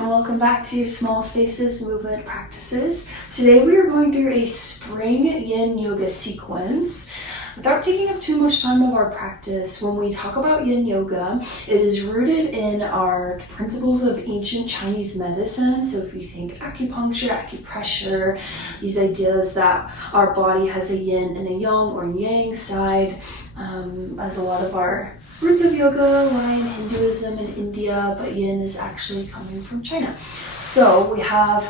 and welcome back to your Small Spaces movement practices. Today we are going through a spring yin yoga sequence. Without taking up too much time of our practice, when we talk about yin yoga, it is rooted in our principles of ancient Chinese medicine. So if you think acupuncture, acupressure, these ideas that our body has a yin and a yang or yang side, as a lot of our roots of yoga lie in Hinduism in India, but yin is actually coming from China. So we have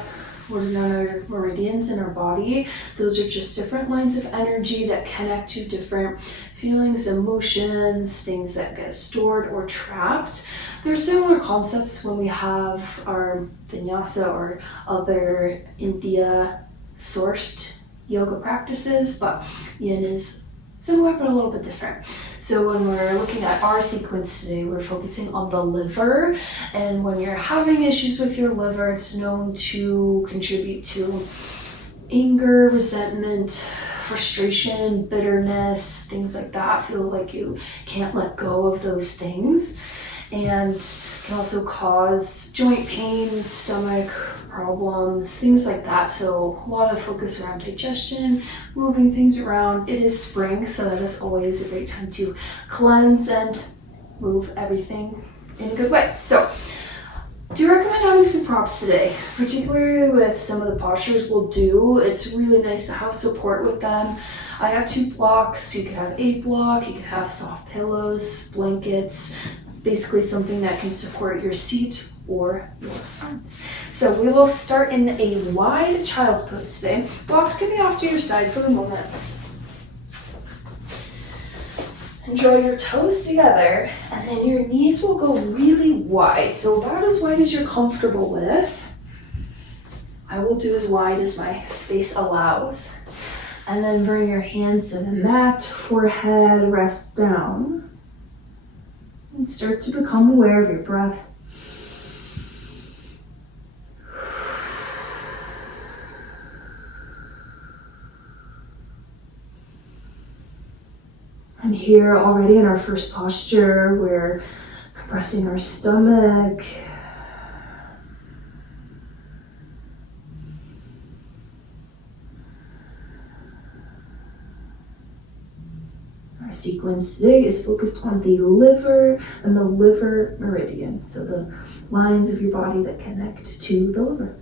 what are known as meridians in our body. Those are just different lines of energy that connect to different feelings, emotions, things that get stored or trapped. There are similar concepts when we have our vinyasa or other India sourced yoga practices, but yin is similar but a little bit different. So when we're looking at our sequence today, we're focusing on the liver. And when you're having issues with your liver, it's known to contribute to anger, resentment, frustration, bitterness, things like that. Feel like you can't let go of those things. And can also cause joint pain, stomach problems, things like that. So a lot of focus around digestion, moving things around. It is spring, so that is always a great time to cleanse and move everything in a good way. So do recommend having some props today, particularly with some of the postures we'll do. It's really nice to have support with them. I have 2 blocks. You could have a block, you could have soft pillows, blankets, basically something that can support your seat or your arms. So we will start in a wide child's pose today. Blocks can be off to your side for the moment. And draw your toes together, and then your knees will go really wide. So about as wide as you're comfortable with. I will do as wide as my space allows. And then bring your hands to the mat, forehead rests down. And start to become aware of your breath. And here already in our first posture, we're compressing our stomach. Our sequence today is focused on the liver and the liver meridian, so the lines of your body that connect to the liver.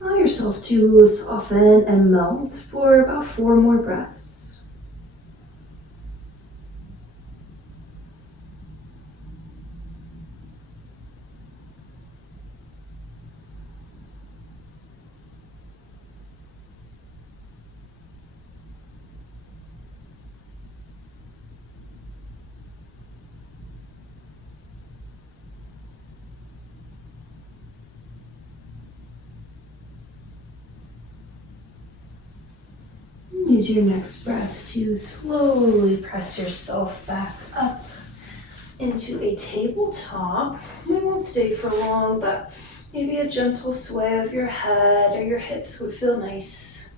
Allow yourself to soften and melt for about 4 more breaths. Use your next breath to slowly press yourself back up into a tabletop. We won't stay for long, but Maybe a gentle sway of your head or your hips would feel nice.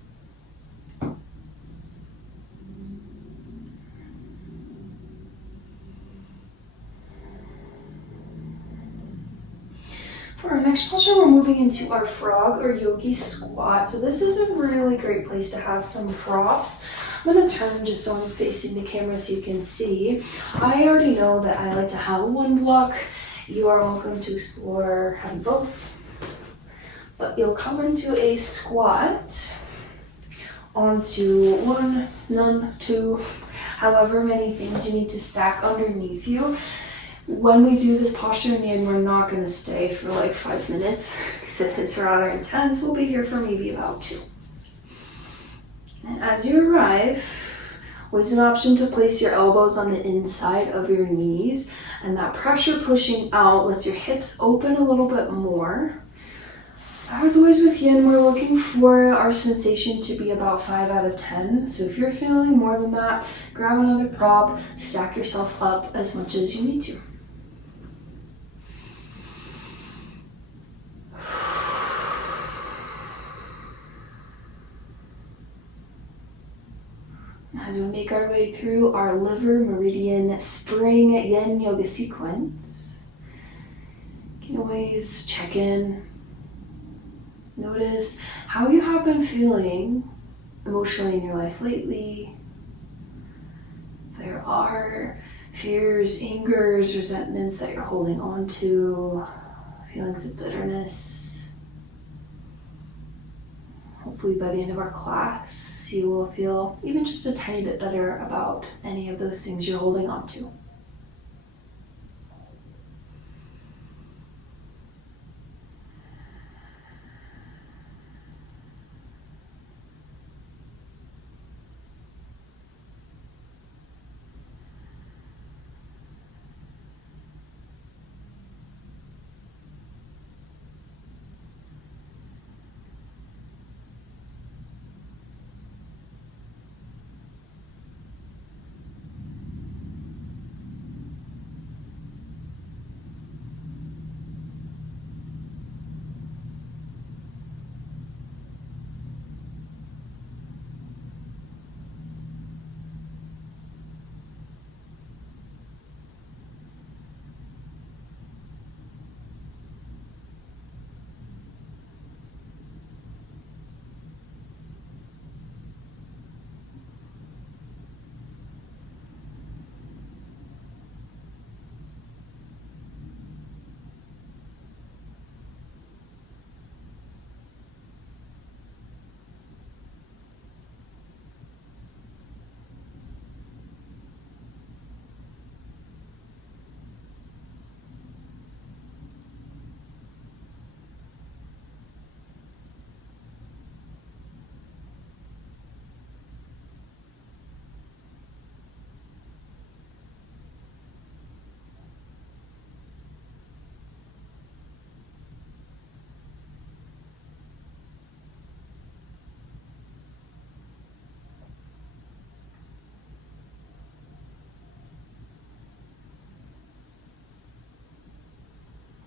For our next posture, we're moving into our frog or yogi squat. So this is a really great place to have some props. I'm going to turn just so I'm facing the camera so you can see. I already know that I like to have one block. You are welcome to explore having both. But you'll come into a squat onto one, none, two, however many things you need to stack underneath you. When we do this posture again, we're not going to stay for like 5 minutes because it is rather intense. We'll be here for maybe about 2. And as you arrive, always an option to place your elbows on the inside of your knees, and that pressure pushing out lets your hips open a little bit more. As always with yin, we're looking for our sensation to be about 5 out of 10. So if you're feeling more than that, grab another prop, stack yourself up as much as you need to. As we make our way through our liver meridian spring yin yoga sequence, you can always check in. Notice how you have been feeling emotionally in your life lately. If there are fears, angers, resentments that you're holding on to, feelings of bitterness. Hopefully by the end of our class, you will feel even just a tiny bit better about any of those things you're holding on to.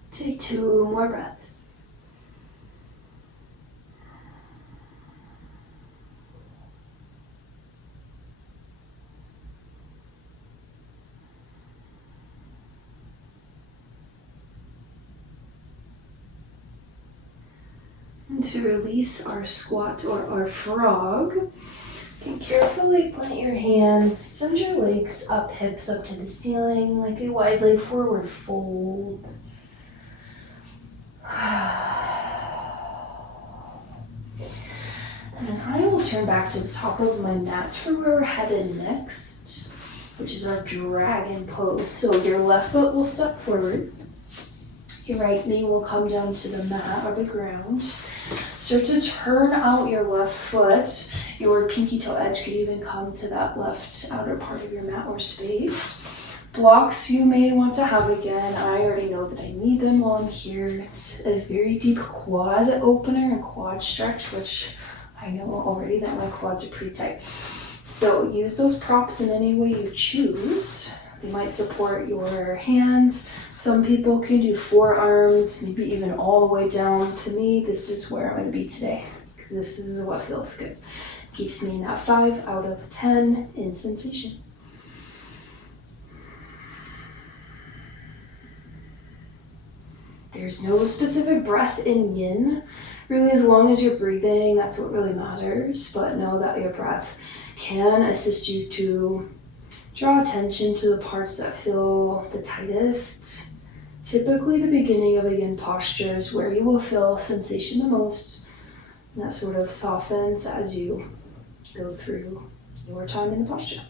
Take 2 more breaths. And to release our squat or our frog, you can carefully plant your hands, send your legs up, hips up to the ceiling like a wide leg forward fold. And then I will turn back to the top of my mat for where we're headed next, which is our dragon pose. So your left foot will step forward. Your right knee will come down to the mat or the ground. Start to turn out your left foot. Your pinky toe edge could even come to that left outer part of your mat or space. Blocks you may want to have again. I already know that I need them while I'm here. It's a very deep quad opener and quad stretch, which I know already that my quads are pretty tight. So use those props in any way you choose. They might support your hands. Some people can do forearms, maybe even all the way down. To me, this is where I'm going to be today because this is what feels good. Keeps me in that 5 out of 10 in sensation. There's no specific breath in yin. Really, as long as you're breathing, that's what really matters. But know that your breath can assist you to draw attention to the parts that feel the tightest. Typically, the beginning of a yin posture is where you will feel sensation the most. And that sort of softens as you go through your time in the posture.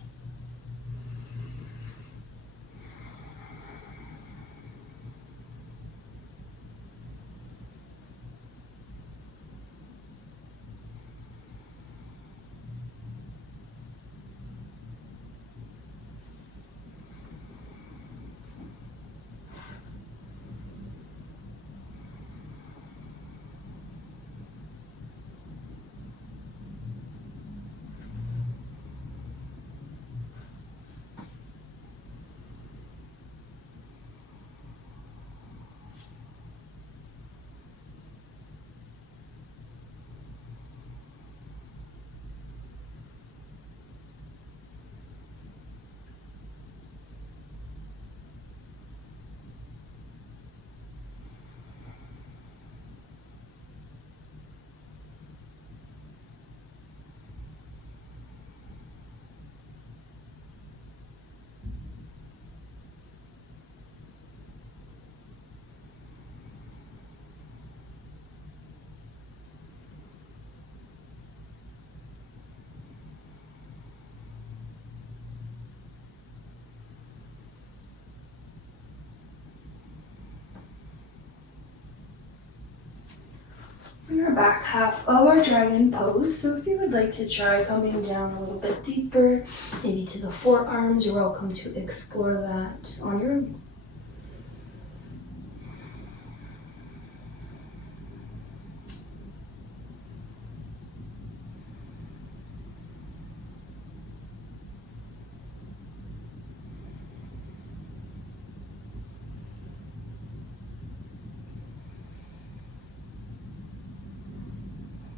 In our back half of our dragon pose, so if you would like to try coming down a little bit deeper, maybe to the forearms, you're welcome to explore that on your own.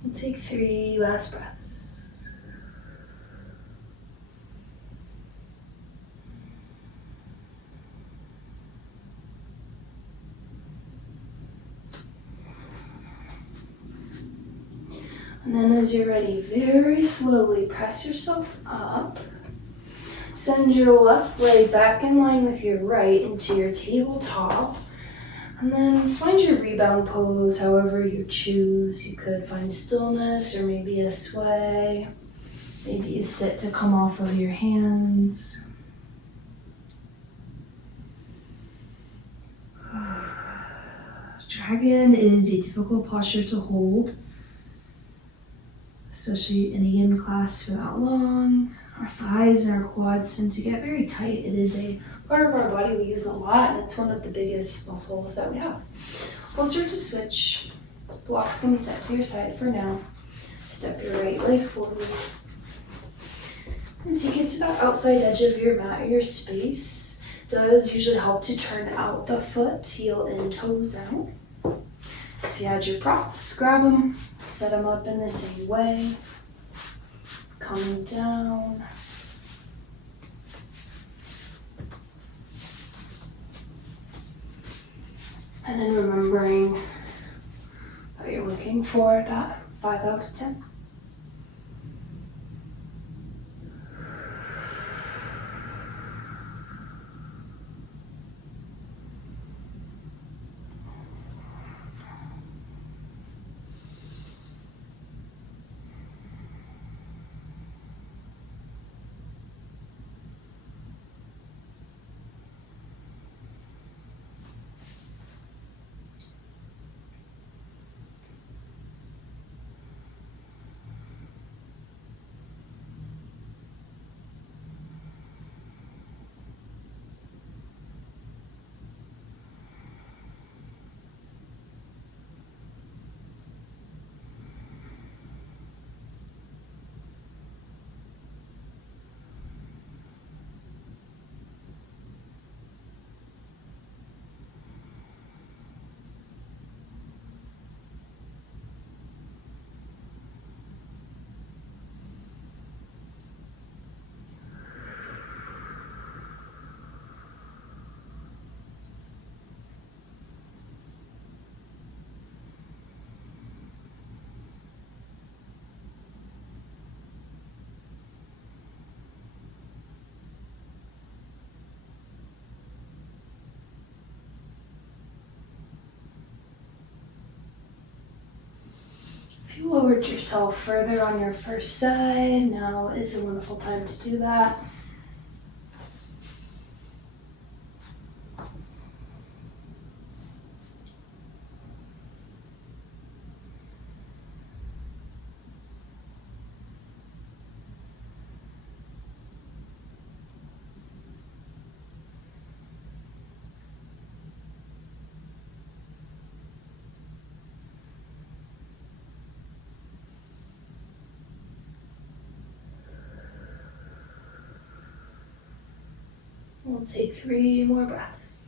We'll take 3 last breaths. And then as you're ready, very slowly press yourself up. Send your left leg back in line with your right into your tabletop. And then find your rebound pose however you choose. You could find stillness or maybe a sway. Maybe you sit to come off of your hands. Dragon is a difficult posture to hold, especially in a yin class for that long. Our thighs and our quads tend to get very tight. It is a part of our body we use a lot, and it's one of the biggest muscles that we have. We'll start to switch. Block's gonna be set to your side for now. Step your right leg forward. And take it to that outside edge of your mat. Your space does usually help to turn out the foot, heel and toes out. If you had your props, grab them, set them up in the same way. Coming down. And then remembering that you're looking for that 5 out of 10. You lowered yourself further on your first side. Now is a wonderful time to do that. We'll take 3 more breaths.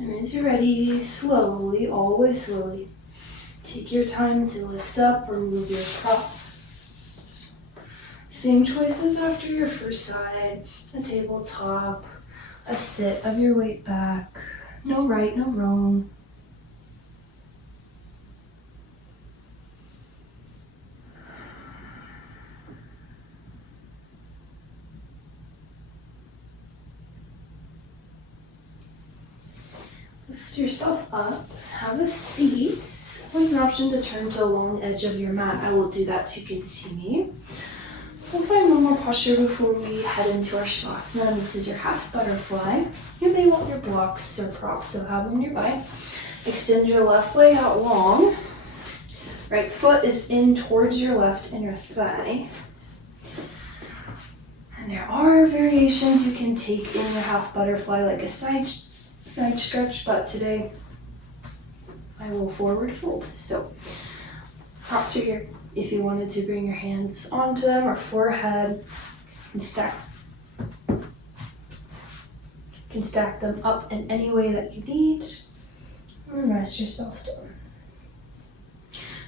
And as you're ready, slowly, always slowly, take your time to lift up, remove your props. Same choices after your first side, a tabletop, a sit of your weight back. No right, no wrong. Lift yourself up, have a seat. There's an option to turn to the long edge of your mat. I will do that so you can see me. We'll find one more posture before we head into our Shavasana. This is your half butterfly. You may want your blocks or props, so have them nearby. Extend your left leg out long. Right foot is in towards your left inner thigh. And there are variations you can take in your half butterfly, like a side stretch, but today I will forward fold. So props are here. If you wanted to bring your hands onto them or forehead, and can stack them up in any way that you need, and rest yourself down.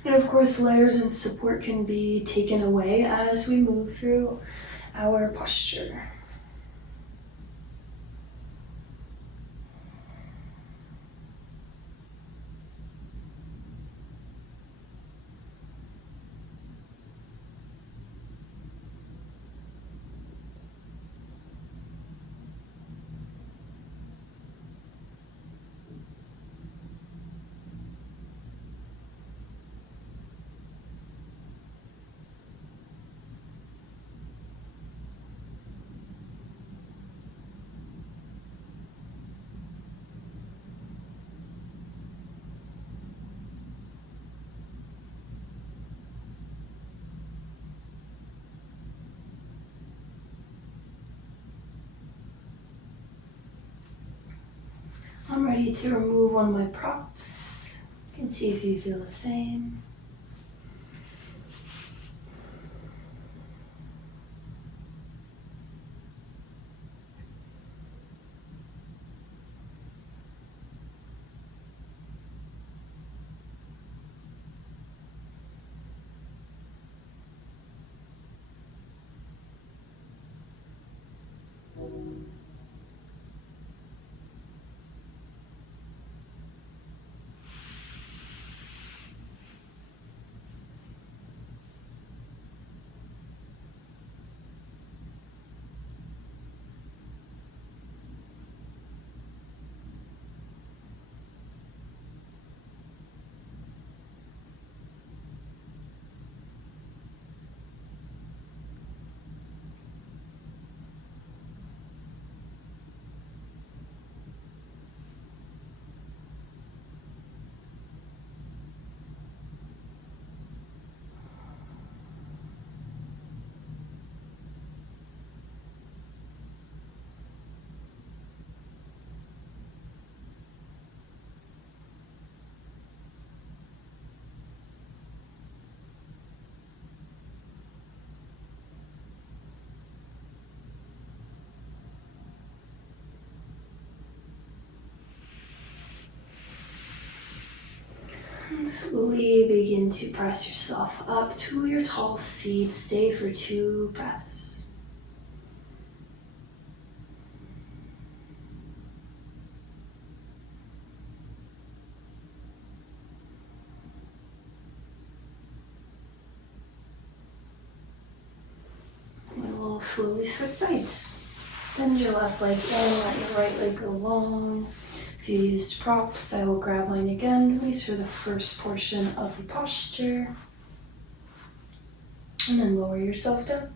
And of course, layers and support can be taken away as we move through our posture. I'm ready to remove one of my props. You can see if you feel the same. And slowly begin to press yourself up to your tall seat. Stay for 2 breaths. we'll slowly switch sides. Bend your left leg in, let your right leg go long. If you used props, I will grab mine again, at least for the first portion of the posture. And then lower yourself down.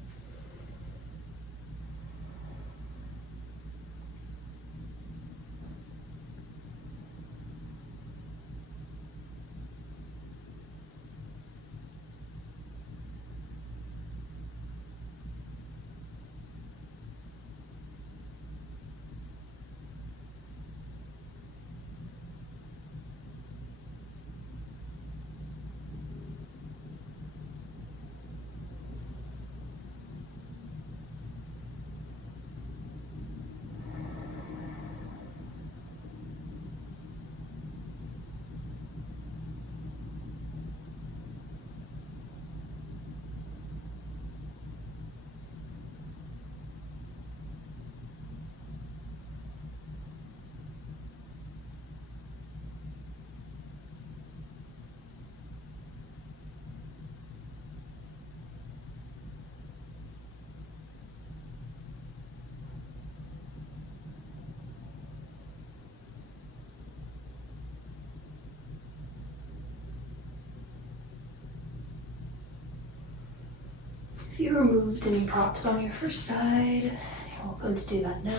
If you removed any props on your first side, you're welcome to do that now.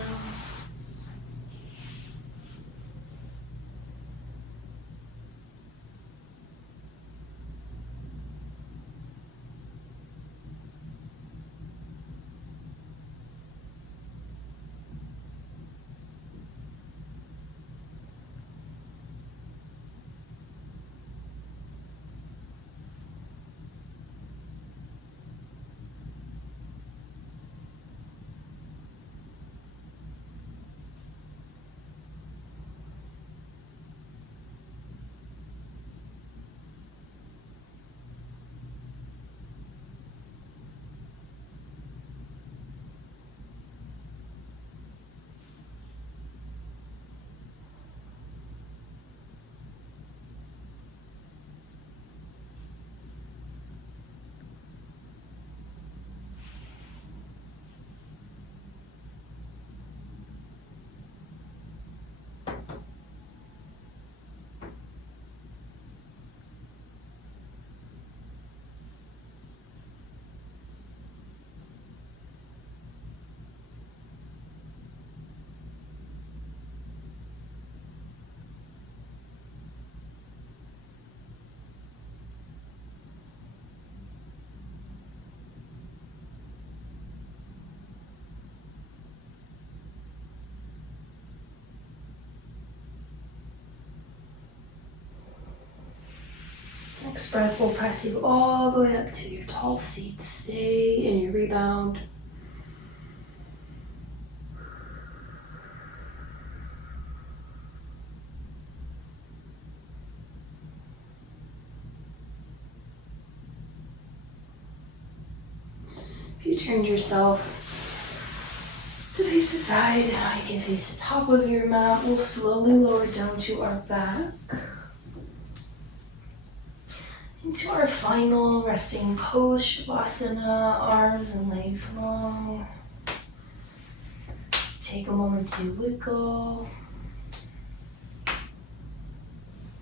Next breath will press you all the way up to your tall seat. Stay in your rebound. If you turned yourself to face the side, now you can face the top of your mat. We'll slowly lower down to our back. Into our final resting pose, Shavasana, arms and legs long. Take a moment to wiggle.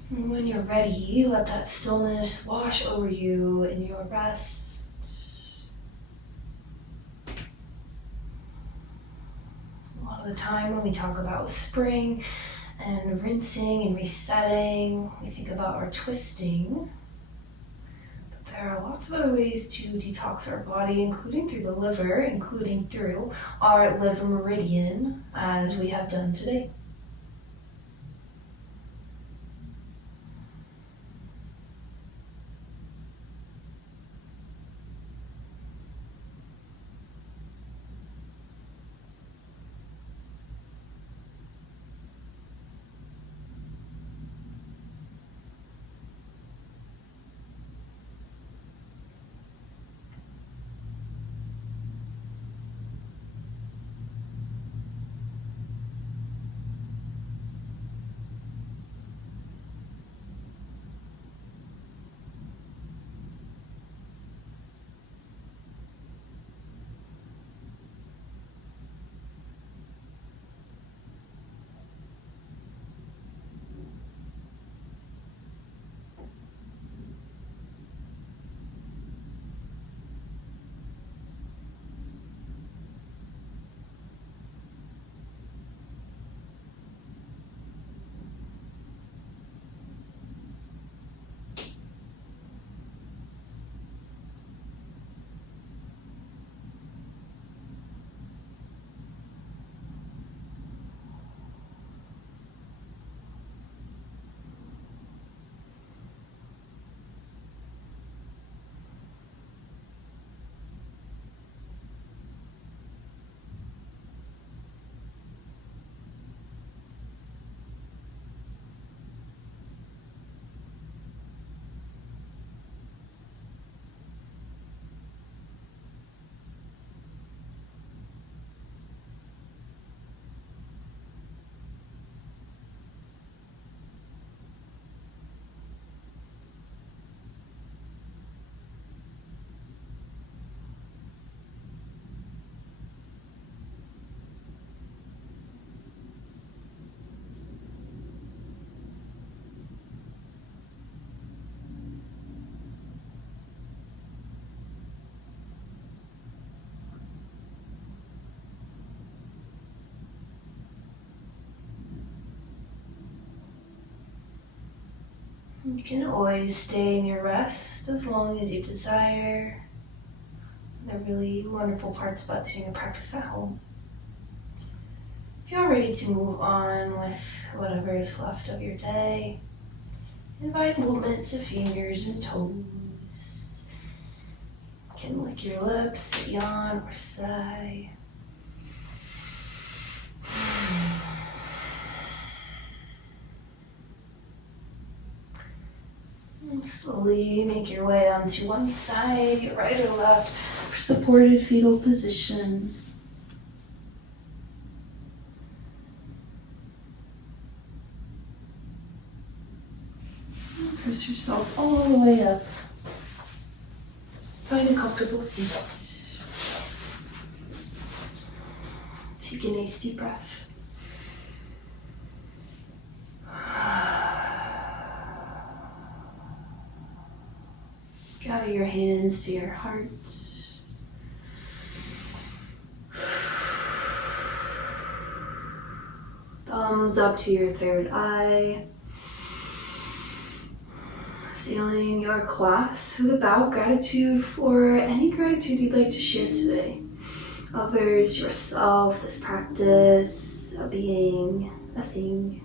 And when you're ready, let that stillness wash over you in your rest. A lot of the time when we talk about spring and rinsing and resetting, we think about our twisting. There are lots of other ways to detox our body, including through the liver, including through our liver meridian, as we have done today. You can always stay in your rest as long as you desire. There are really wonderful parts about doing a practice at home. If you're ready to move on with whatever is left of your day, invite movements of fingers and toes. You can lick your lips, yawn, or sigh. And slowly make your way onto one side, your right or left, for supported fetal position. Press yourself all the way up. Find a comfortable seat. Take a nice deep breath. Gather your hands to your heart. Thumbs up to your third eye. Sealing your class with a bow of gratitude for any gratitude you'd like to share today. Others, yourself, this practice, a being, a thing.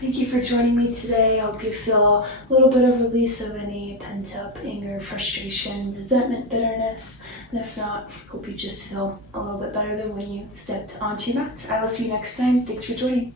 Thank you for joining me today. I hope you feel a little bit of release of any pent-up anger, frustration, resentment, bitterness. And if not, hope you just feel a little bit better than when you stepped onto your mat. I will see you next time. Thanks for joining.